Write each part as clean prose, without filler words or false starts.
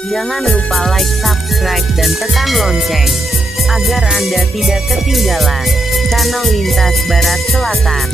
Jangan lupa like, subscribe, dan tekan lonceng, agar Anda tidak ketinggalan channel Lintas Barat Selatan.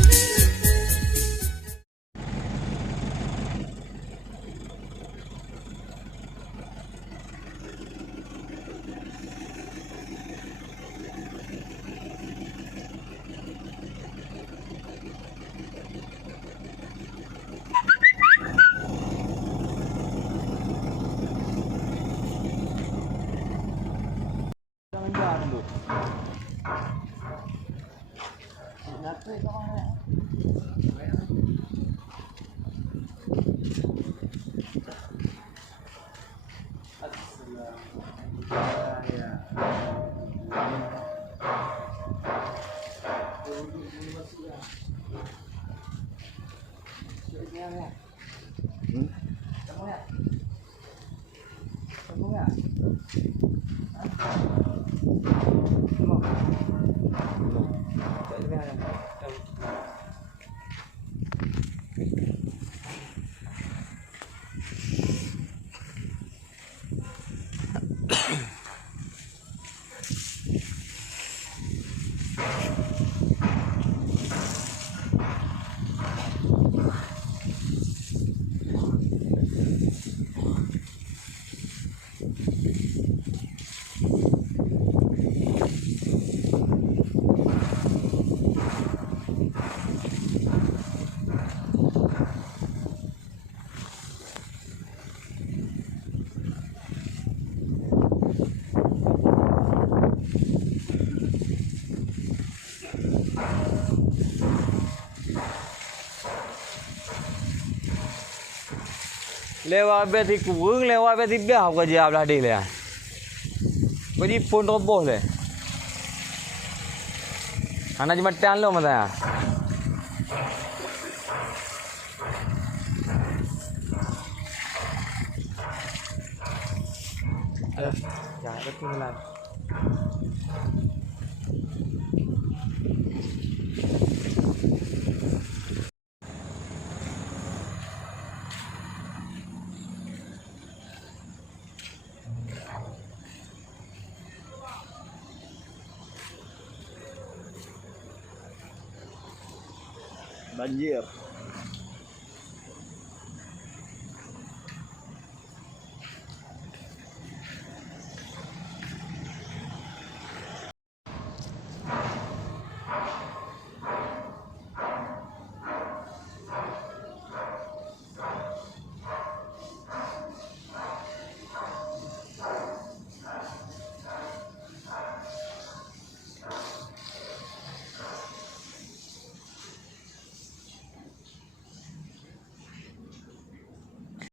Lewat beti kurung, lewat beti biar kerja belah dia lah. Bagi pun roboh le. Anak cuma tan lo mata. Aduh, jangan ketinggalan. Banjir.